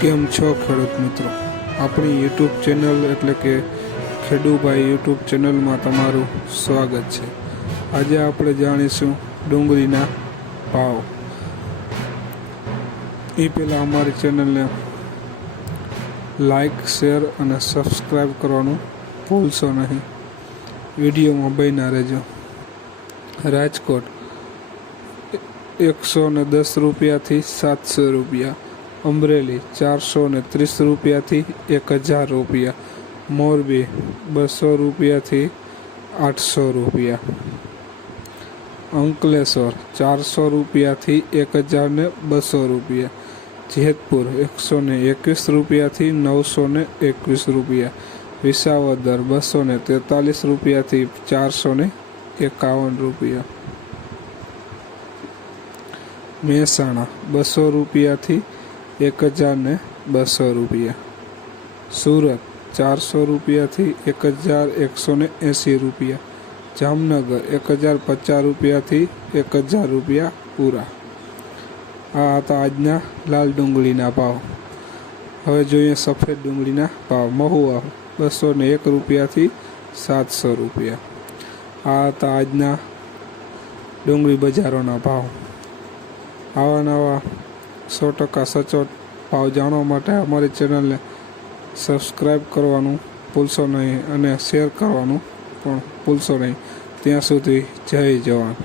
કેમ છો ખેડૂત મિત્રો? આપણી યુટ્યુબ ચેનલ એટલે કે ખેડૂભાઈ યુટ્યુબ ચેનલમાં તમારું સ્વાગત છે. આજે આપણે જાણીશું ડુંગળીના ભાવ. એ પહેલાં અમારી ચેનલને લાઈક, શેર અને સબસ્ક્રાઈબ કરવાનું ભૂલશો નહીં. વિડીયોમાં બન્યા રહેજો. રાજકોટ 110 રૂપિયાથી 700 રૂપિયા, અમરેલી 430 રૂપિયાથી 1000 રૂપિયા, મોરબી 200 રૂપિયાથી 800 રૂપિયા, અંકલેશ્વર 400 રૂપિયાથી 1200 રૂપિયા, જેતપુર 121 રૂપિયાથી 921 રૂપિયા, વિસાવદર 243 રૂપિયાથી 451 રૂપિયા, મહેસાણા 200 રૂપિયાથી 1200 રૂપિયા, સુરત 400 રૂપિયાથી 1180 રૂપિયા, જામનગર 1050 રૂપિયાથી 1000 રૂપિયા પૂરા. આ હતા આજના લાલ ડુંગળીના ભાવ. હવે જોઈએ સફેદ ડુંગળીના ભાવ. મહુવા 201 રૂપિયાથી 700 રૂપિયા. આ હતા આજના ડુંગળી બજારોના ભાવ. આવા નવા 100% સચોટ ભાવ જાણવા માટે અમારી ચેનલને સબસ્ક્રાઈબ કરવાનું ભૂલશો નહીં અને શેર કરવાનું પણ ભૂલશો નહીં. ત્યાં સુધી જય જવાન.